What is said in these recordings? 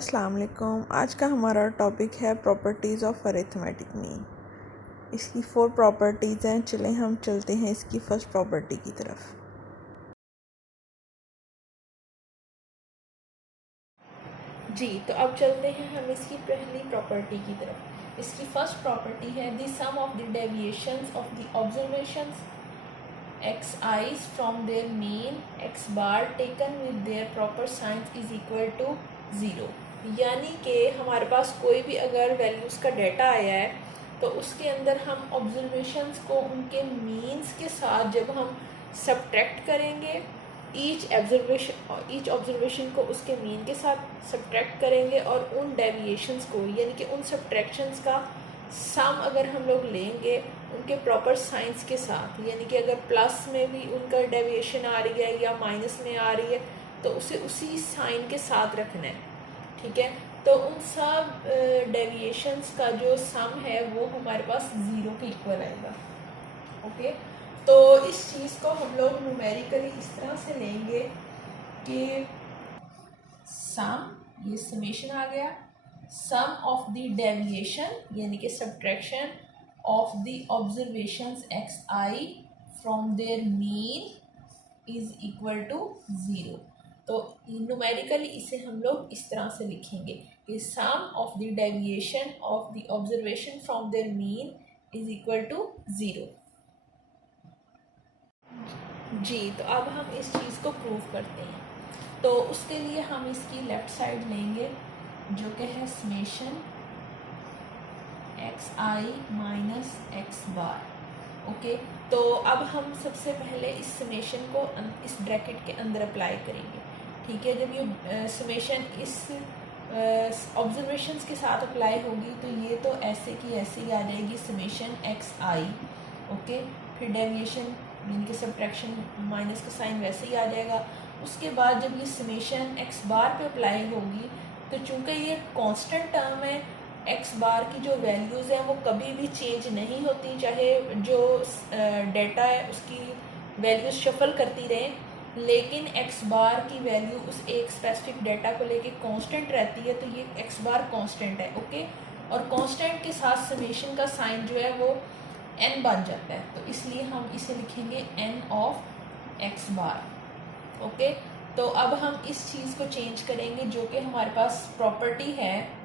अस्सलाम वालेकुम। आज का हमारा टॉपिक है प्रॉपर्टीज़ ऑफ अरिथमेटिक मीन। इसकी 4 प्रॉपर्टीज़ हैं। चलें हम चलते हैं इसकी फ़र्स्ट प्रॉपर्टी की तरफ। जी, तो अब चलते हैं हम इसकी पहली प्रॉपर्टी की तरफ। इसकी फर्स्ट प्रॉपर्टी है the sum of the deviations of the observations x i's from their mean x bar taken with their proper signs is equal to zero. यानी कि हमारे पास कोई भी अगर वैल्यूज़ का डाटा आया है तो उसके अंदर हम ऑब्जर्वेशंस को उनके मीन्स के साथ जब हम सब्ट्रैक्ट करेंगे, ईच ऑब्जर्वेशन को उसके मीन के साथ सब्ट्रैक्ट करेंगे और उन डेविएशंस को यानी कि उन सब्ट्रैक्शंस का सम अगर हम लोग लेंगे उनके प्रॉपर साइंस के साथ, यानी कि अगर प्लस में भी उनका डेविएशन आ रही है या माइनस में आ रही है तो उसे उसी साइन के साथ रखना है। ठीक है, तो उन सब डेविएशंस का जो सम है वो हमारे पास ज़ीरो के इक्वल आएगा। ओके, तो इस चीज़ को हम लोग न्यूमेरिकली इस तरह से लेंगे कि सम, ये समेशन आ गया, सम ऑफ द डेविएशन यानी कि subtraction of the observations X I from their mean is equal to zero. तो न्यूमेरिकली इसे हम लोग इस तरह से लिखेंगे कि sum of the deviation of the observation from their mean is equal to zero. जी, तो अब हम इस चीज़ को प्रूव करते हैं। तो उसके लिए हम इसकी लेफ़्ट साइड लेंगे जो कि है समेशन एक्स आई माइनस एक्स बार। ओके, तो अब हम सबसे पहले इस समेशन को इस ब्रैकेट के अंदर अप्लाई करेंगे। ठीक है, जब ये समेशन इस ऑब्जर्वेशंस के साथ अप्लाई होगी तो ये तो ऐसे की ऐसे ही आ जाएगी समेशन एक्स आई। ओके, फिर डेविएशन यानी कि सब्ट्रैक्शन माइनस का साइन वैसे ही आ जाएगा। उसके बाद जब ये समेशन एक्स बार पे अप्लाई होगी तो चूंकि ये कांस्टेंट टर्म है, एक्स बार की जो वैल्यूज़ हैं वो कभी भी चेंज नहीं होती, चाहे जो डेटा है उसकी वैल्यूज शफल करती रहें, लेकिन एक्स बार की वैल्यू उस एक स्पेसिफिक डेटा को लेके कांस्टेंट रहती है। तो ये एक्स बार कांस्टेंट है। ओके, और कांस्टेंट के साथ समेशन का साइन जो है वो n बन जाता है, तो इसलिए हम इसे लिखेंगे n of x bar. Okay, तो अब हम इस चीज़ को चेंज करेंगे जो कि हमारे पास प्रॉपर्टी है,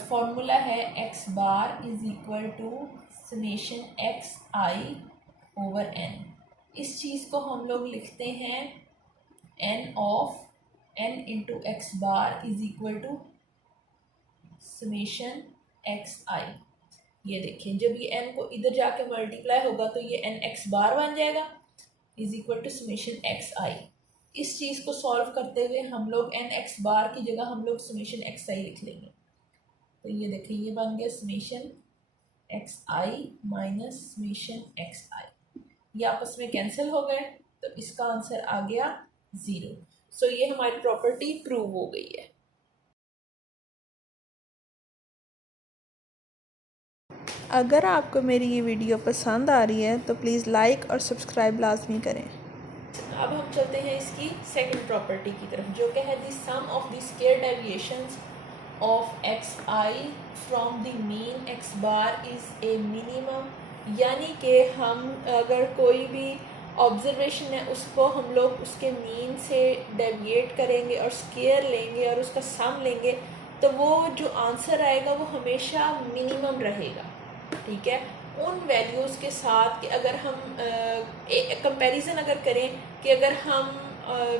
फॉर्मूला है X bar is equal to summation x I over N. इस चीज़ को हम लोग लिखते हैं n of n into X bar is equal to summation x I. ये देखिए, जब ये n को इधर जाके मल्टीप्लाई होगा तो ये n एक्स बार बन जाएगा is equal to summation x I. इस चीज़ को सॉल्व करते हुए हम लोग n एक्स बार की जगह हम लोग समेशन एक्स आई लिख लेंगे। तो ये देखिए, ये बन गया summation x I minus summation x I. ये आपस में कैंसिल हो गए तो इसका आंसर आ गया ज़ीरो। सो ये हमारी प्रॉपर्टी प्रूव हो गई है। अगर आपको मेरी ये वीडियो पसंद आ रही है तो प्लीज़ लाइक और सब्सक्राइब लाजमी करें। अब हम चलते हैं इसकी सेकंड प्रॉपर्टी की तरफ जो कि है the sum of the square deviations of x I from the mean x bar is a minimum. यानी कि हम अगर कोई भी ऑब्जर्वेशन है उसको हम लोग उसके मीन से डेविएट करेंगे और स्केयर लेंगे और उसका सम लेंगे तो वो जो आंसर आएगा वो हमेशा मिनिमम रहेगा। ठीक है, उन वैल्यूज़ के साथ कि अगर हम कंपैरिजन अगर करें कि अगर हम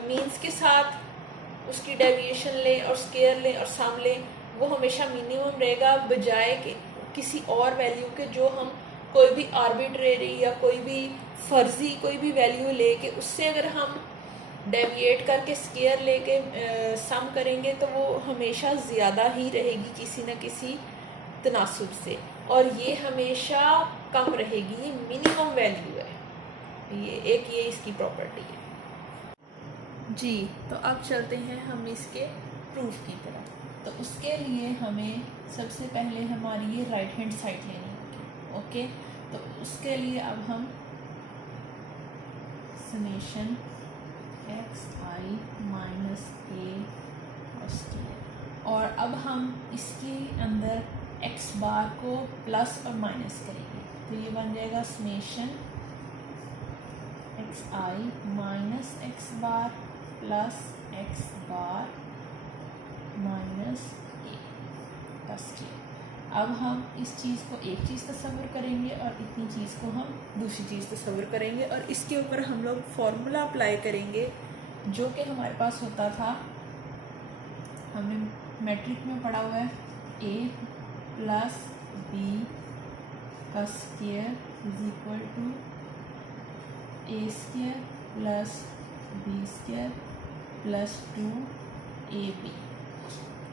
मीन्स के साथ उसकी डेविएशन लें और स्केयर लें और सम लें, वो हमेशा मिनिमम रहेगा बजाय कि किसी और वैल्यू के जो हम कोई भी आर्बिट्रेरी या कोई भी फर्जी कोई भी वैल्यू ले के उससे अगर हम डेविएट करके स्केयर लेके सम करेंगे तो वो हमेशा ज़्यादा ही रहेगी किसी न किसी तनासुब से, और ये हमेशा कम रहेगी। ये मिनिमम वैल्यू है, ये इसकी प्रॉपर्टी है। जी, तो अब चलते हैं हम इसके प्रूफ की तरफ। तो उसके लिए हमें सबसे पहले हमारी ये राइट हैंड साइड लेनी होगी। ओके, तो उसके लिए अब हम समेशन एक्स आई माइनस ए और अब हम इसके अंदर एक्स बार को प्लस और माइनस करेंगे, तो ये बन जाएगा समेशन एक्स आई माइनस एक्स बार प्लस एक्स बार माइनस ए बस के। अब हम इस चीज़ को एक चीज़ तस्वर करेंगे और इतनी चीज़ को हम दूसरी चीज़ तस्वर करेंगे और इसके ऊपर हम लोग फॉर्मूला अप्लाई करेंगे जो कि हमारे पास होता था, हमने मैट्रिक में पढ़ा हुआ है, a प्लस बी का square is equal to a square plus b square plus 2ab।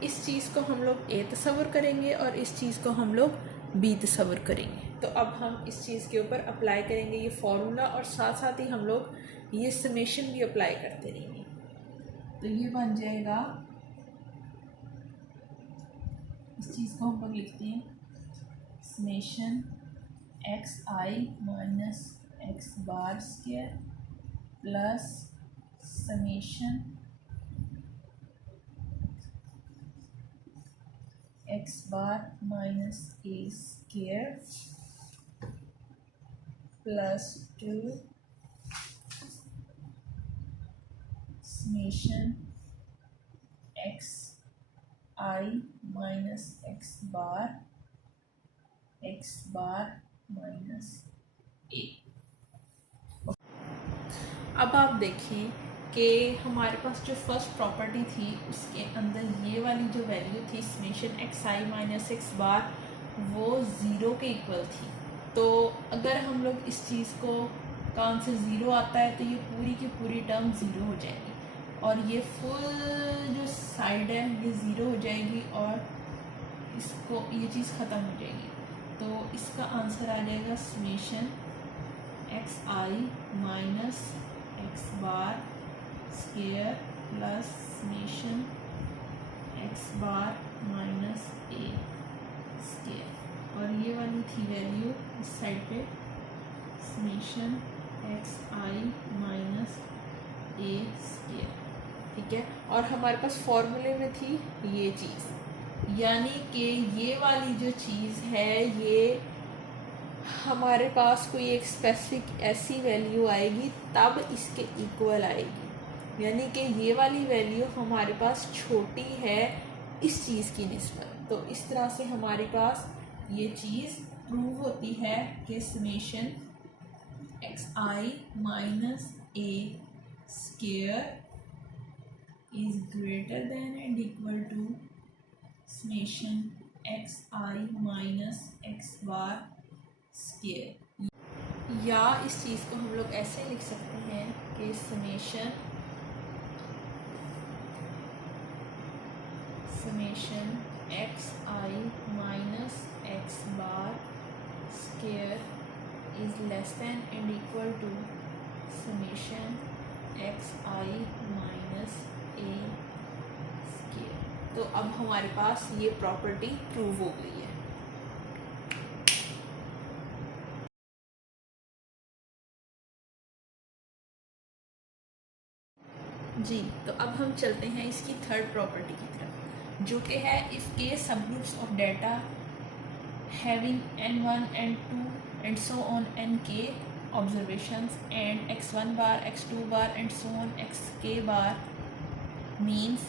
इस चीज़ को हम लोग a तस्वर करेंगे और इस चीज़ को हम लोग b तस्वर करेंगे। तो अब हम इस चीज़ के ऊपर अप्लाई करेंगे ये फॉर्मूला और साथ साथ ही हम लोग ये समेशन भी अप्लाई करते रहेंगे। तो ये बन जाएगा, इस चीज़ को हम लोग लिखते हैं summation x I minus x bar square plus summation x bar minus a square plus 2 summation x I minus x bar minus ए। अब आप देखें कि हमारे पास जो फर्स्ट प्रॉपर्टी थी उसके अंदर ये वाली जो वैल्यू थी समेशन एक्स आई माइनस एक्स बार वो ज़ीरो के इक्वल थी। तो अगर हम लोग इस चीज़ को का आंसर ज़ीरो आता है तो ये पूरी की पूरी टर्म ज़ीरो हो जाएगी और ये फुल जो साइड है ये ज़ीरो हो जाएगी और इसको ये चीज़ ख़त्म हो जाएगी। तो इसका आंसर आ जाएगा summation x I minus x bar square plus summation x bar minus a square और ये वाली थी वैल्यू इस साइड पे summation x I minus a square, ठीक है। और हमारे पास फॉर्मूले में थी ये चीज़, यानी कि ये वाली जो चीज़ है ये हमारे पास कोई एक स्पेसिफिक ऐसी वैल्यू आएगी तब इसके इक्वल आएगी, यानी कि ये वाली वैल्यू हमारे पास छोटी है इस चीज़ की निस्बत। तो इस तरह से हमारे पास ये चीज़ प्रूव होती है कि summation x I minus a square is greater than and equal to summation x I minus x bar square. या इस चीज़ को हम लोग ऐसे लिख सकते हैं कि summation x I minus x bar square is less than and equal to summation x I minus a square. तो अब हमारे पास ये प्रॉपर्टी प्रूव हो गई है। जी, तो अब हम चलते हैं इसकी थर्ड प्रॉपर्टी की तरफ, जो कि है इफ़ के सब groups of data having n1 n2 and so on nk observations and x1 bar x2 bar and so on xk bar means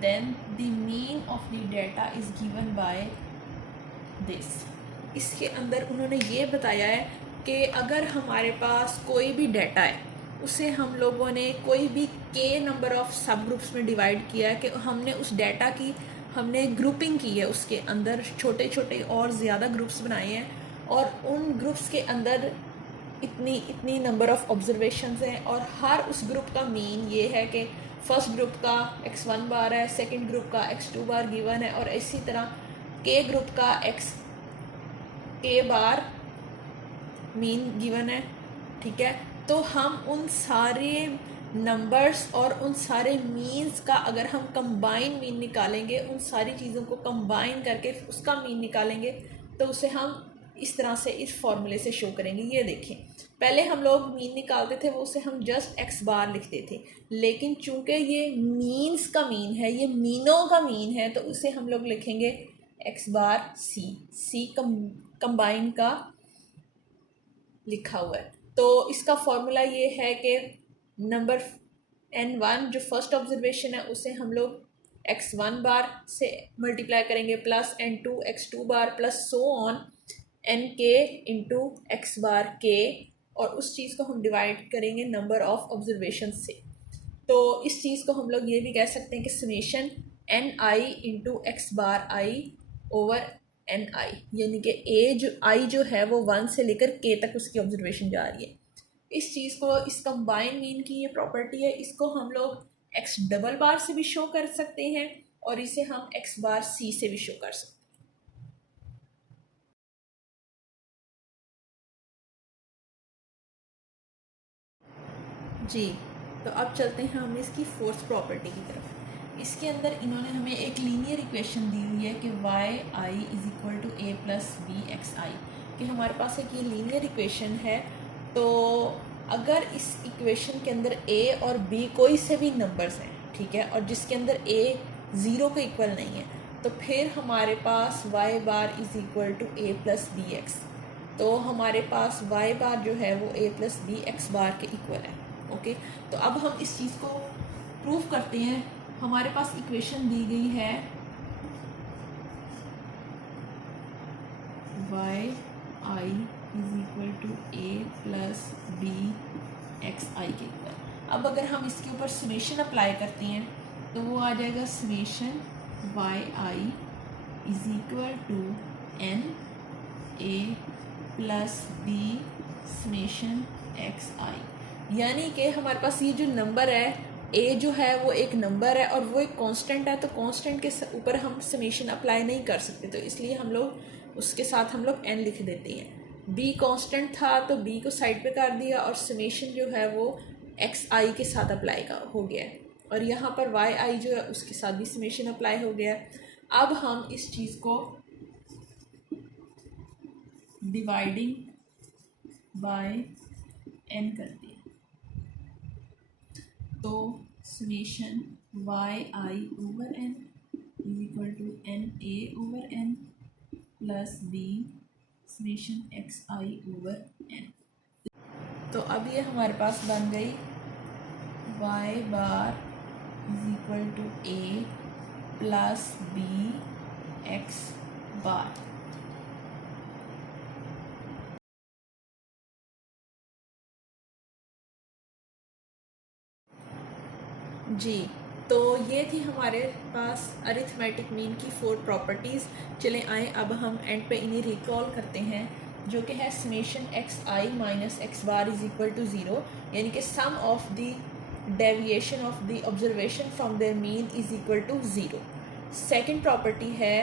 then the mean of the data is given by this। इसके अंदर उन्होंने ये बताया है कि अगर हमारे पास कोई भी डाटा है उसे हम लोगों ने कोई भी k नंबर ऑफ सब ग्रुप्स में डिवाइड किया है कि हमने उस डाटा की हमने ग्रुपिंग की है, उसके अंदर छोटे छोटे और ज़्यादा ग्रुप्स बनाए हैं और उन ग्रुप्स के अंदर इतनी नंबर ऑफ ऑब्जर्वेशंस हैं और हर उस ग्रुप का मीन ये है कि फर्स्ट ग्रुप का x1 बार है, सेकंड ग्रुप का x2 बार गिवन है और इसी तरह k ग्रुप का k बार मीन गिवन है, ठीक है। तो हम उन सारे नंबर्स और उन सारे मीन्स का अगर हम कंबाइन मीन निकालेंगे, उन सारी चीज़ों को कंबाइन करके उसका मीन निकालेंगे तो उसे हम इस तरह से इस फॉर्मूले से शो करेंगे। ये देखें, पहले हम लोग मीन निकालते थे वो उसे हम जस्ट एक्स बार लिखते थे, लेकिन चूंकि ये मीन्स का मीन है, ये मीनों का मीन है, तो उसे हम लोग लिखेंगे एक्स बार सी कंबाइन का लिखा हुआ है। तो इसका फॉर्मूला ये है कि नंबर n1 जो फर्स्ट ऑब्जर्वेशन है उसे हम लोग x1 बार से मल्टीप्लाई करेंगे plus n2 x2 bar plus so on nk into X bar k, और उस चीज़ को हम डिवाइड करेंगे नंबर ऑफ ऑब्जर्वेशन से। तो इस चीज़ को हम लोग ये भी कह सकते हैं कि summation N I into X bar I over N I, यानी कि आई जो है वो 1 से लेकर k तक उसकी ऑब्जर्वेशन जा रही है। इस चीज़ को, इस कंबाइन मीन की ये प्रॉपर्टी है, इसको हम लोग एक्स डबल बार से भी शो कर सकते हैं और इसे हम एक्स बार सी से भी शो कर सकते हैं। जी, तो अब चलते हैं हम इसकी फोर्थ प्रॉपर्टी की तरफ। इसके अंदर इन्होंने हमें एक लीनियर इक्वेशन दी हुई है कि Y I is equal to A plus B X I, कि हमारे पास एक ये लीनियर इक्वेशन है। तो अगर इस इक्वेशन के अंदर ए और बी कोई से भी नंबर्स हैं, ठीक है, और जिसके अंदर ए 0 के इक्वल नहीं है, तो फिर हमारे पास Y bar is equal to A plus B X. तो हमारे पास वाई बार जो है वो A plus B X bar के इक्वल है। ओके, तो अब हम इस चीज़ को प्रूव करते हैं। हमारे पास इक्वेशन दी गई है Y I is equal to A plus B X I के इक्वल। अब अगर हम इसके ऊपर समेशन अप्लाई करते हैं तो वो आ जाएगा summation Y I is equal to N A plus B summation x I, यानी कि हमारे पास ये जो नंबर है ए जो है वो एक नंबर है और वो एक कांस्टेंट है, तो कांस्टेंट के ऊपर हम समेशन अप्लाई नहीं कर सकते, तो इसलिए हम लोग उसके साथ हम लोग एन लिख देते हैं। बी कांस्टेंट था तो बी को साइड पे कर दिया और समेशन जो है वो एक्स आई के साथ अप्लाई हो गया है, और यहाँ पर वाई आई जो है उसके साथ भी समेशन अप्लाई हो गया है। अब हम इस चीज़ को डिवाइडिंग बाय एन करते हैं, तो summation Y I over N is equal to N A over N plus B summation x I over N. तो अब ये हमारे पास बन गई Y bar is equal to A plus B X bar. जी, तो ये थी हमारे पास अरिथमेटिक मीन की 4 प्रॉपर्टीज़। चलें आए अब हम एंड पे इन्हें रिकॉल करते हैं, जो कि है summation x I minus x bar is equal to 0, यानी कि sum of the deviation of the observation from their mean is equal to 0। Second property है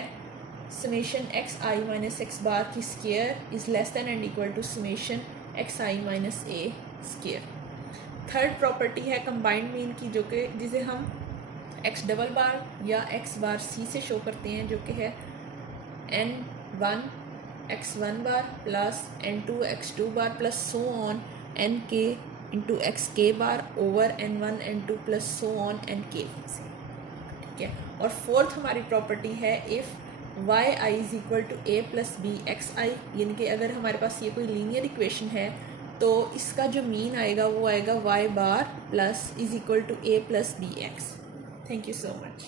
समेशन एक्स आई माइनस एक्स बार की square is less than and equal to summation x I minus A square. Third property है combined mean की, जो कि जिसे हम x double बार या x बार सी से शो करते हैं, जो कि है n1 x1 bar plus n2 x2 bar plus so on nk into X K bar over n1 n2 plus so on nk से, ठीक है। और फोर्थ हमारी प्रॉपर्टी है if Y I is equal to A plus B X I, यानी कि अगर हमारे पास ये कोई लीनियर इक्वेशन है तो इसका जो मीन आएगा वो आएगा y bar plus is equal to A plus B x. Thank you so much.